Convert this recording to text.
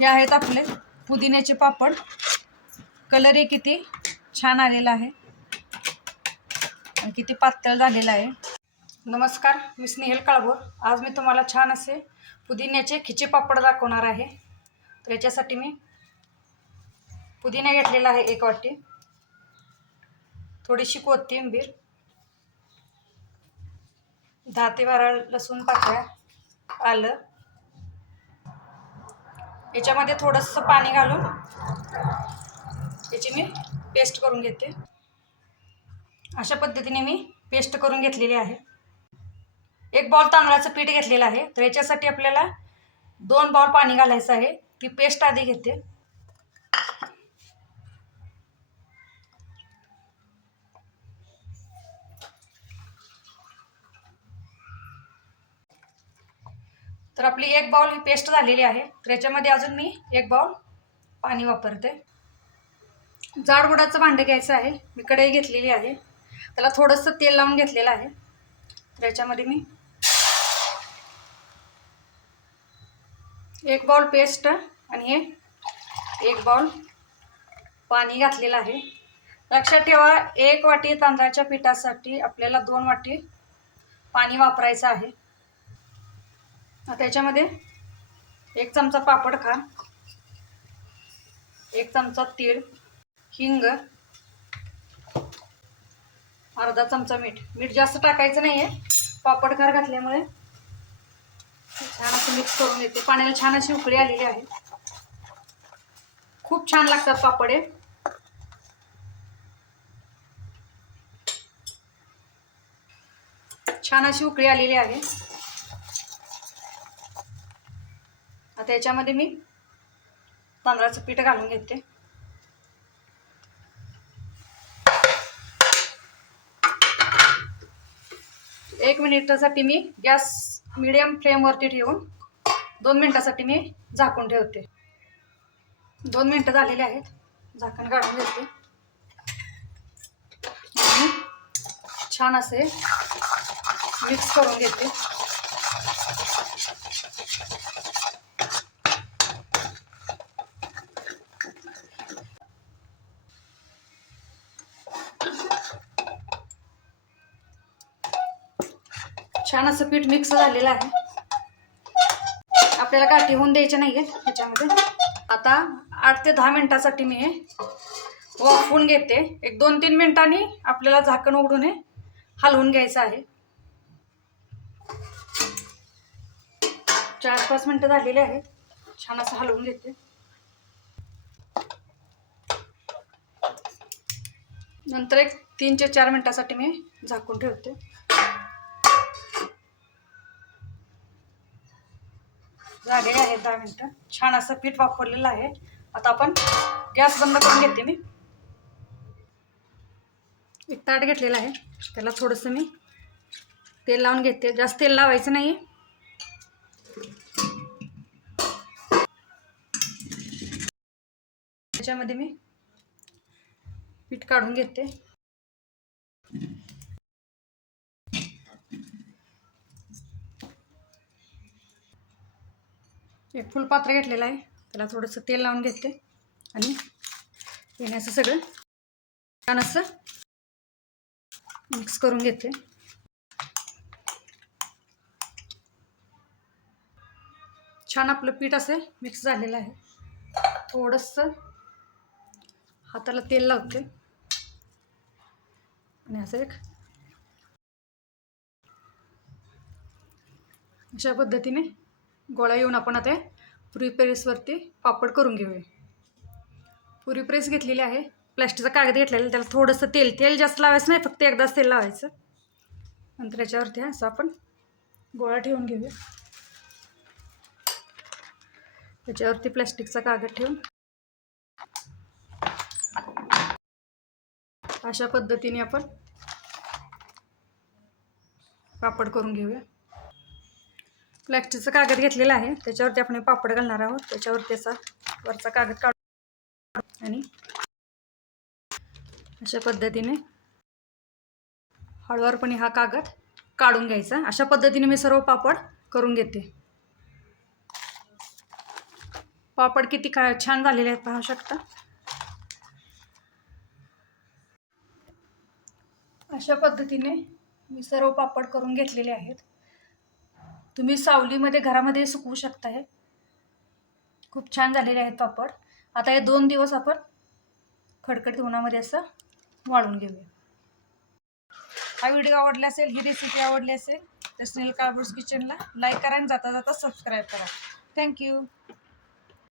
हे आहेत आपले पुदिन्याचे पापड। कलरही किती छान आलेला आहे आणि किती पातळ झालेला आहे। नमस्कार, मी स्नेहल काळभोर। आज मी तुम्हाला छान असे पुदिन्याचे खिचे पापड दाखवणार आहे। तर याच्यासाठी मी पुदिना घेतलेला आहे 1 वाटी, थोडीशी कोथिंबीर, 10 ते 12 लसूण पाकळ्या, आलं, याच्यामध्ये थोडंसं पाणी घालून याची मी पेस्ट करून घेते। अशा पद्धतीने मी पेस्ट करून घेतलेली आहे। 1 बाउल तांदळाचं पीठ घेतलेलं आहे। तर याच्यासाठी आपल्याला 2 बाउल पाणी घालायचं आहे। ती पेस्ट आधी घेते। तर आपली 1 बाउल ही पेस्ट झालेली आहे। तर याच्यामध्ये अजून मी 1 बाउल पाणी वापरते। जाड बुडाचं भांडं घ्यायचं आहे। मी कढई घेतलेली आहे, त्याला थोडंसं तेल लावून घेतलेलं आहे। तर याच्यामध्ये मी 1 बाउल पेस्ट आणि हे 1 बाउल पाणी घातलेलं आहे। लक्षात ठेवा, 1 वाटी तांदळाच्या पिठासाठी आपल्याला 2 वाटी पाणी वापरायचं आहे। आता याच्यामध्ये 1 चमचा पापड खार, 1 चमचा तीळ, हिंग, अर्धा चमचा मीठ। मीठ जास्त टाकायचं नाहीये, पापड खार घातल्यामुळे छान असं मिक्स करून घेते। पाण्याला छान अशी उकळी आलेली आहे। खूप छान लागतात पापड हे। छान अशी उकळी आलेली आहे। आता याच्यामध्ये मी तांदळाचं पीठ घालून घेते। एक मिनिटासाठी मी गॅस मीडियम फ्लेमवरती ठेवून 2 मिनिटासाठी मी झाकून ठेवते। 2 मिनिटं झालेली आहेत, झाकण काढून घेते। छान असे मिक्स करून घेते। छान असं पीठ मिक्स झालेलं आहे। आपल्याला गाठी होऊन द्यायच्या नाहीये ह्याच्यामध्ये। आता 8 ते 10 मिनिटासाठी मी हे वाफवून घेते। एक 2-3 मिनिटांनी आपल्याला झाकण उघडून हे हलवून घ्यायचं आहे। 4-5 मिनिटं झालेली आहेत, छान असं हलवून घेते। नंतर एक 3 ते 4 मिनिटासाठी मी झाकून ठेवते। झालेले आहेत 10 मिनिटं। छान असं पीठ वापरलेलं आहे। आता आपण गॅस बंद करून घेते। मी एक ताट घेतलेलं आहे, त्याला थोडंसं मी तेल लावून घेते। जास्त तेल लावायचं नाही। त्याच्यामध्ये मी पीठ काढून घेते। एक फुलपात्र घेतलेलं आहे, त्याला थोडंसं तेल लावून घेते आणि याने असं सगळं छान असं मिक्स करून घेते। छान आपलं पीठ असं मिक्स झालेलं आहे। थोडंसं हाताला तेल लावते आणि असं एक अशा पद्धतीने गोळा येऊन आपण आता पुरी प्रेसवरती पापड करून घेऊया। पुरी प्रेस घेतलेली आहे, प्लास्टिकचा कागद घेतलेला, त्याला थोडंसं तेल जास्त लावायचं नाही, फक्त एकदाच तेल लावायचं। नंतर याच्यावरती असं आपण गोळा ठेवून घेऊया। त्याच्यावरती प्लास्टिकचा कागद ठेवून अशा पद्धतीने आपण पापड करून घेऊया। प्लास्टिकचा कागद घेतलेला आहे, त्याच्यावरती आपण पापड घालणार आहोत। त्याच्यावर त्याचा वरचा कागद काढून आणि अशा पद्धतीने हळूवारपणे हा कागद काढून घ्यायचा। अशा पद्धतीने मी सर्व पापड करून घेते। पापड किती छान झालेले आहेत पाहू शकता. अशा पद्धतीने मी सर्व पापड करून घेतलेले आहेत. तुम्ही सावलीमध्ये घरामध्ये सुकवू शकता. हे खूप छान झालेले आहेत पापड. आता हे 2 दिवस आपण खडखडीत उन्हामध्ये असं वाळून घेऊया. हा व्हिडिओ आवडला असेल, ही रेसिपी आवडली असेल तर स्नेहल काळभोर किचनला लाईक करा आणि जाता जाता सबस्क्राईब करा. थँक्यू.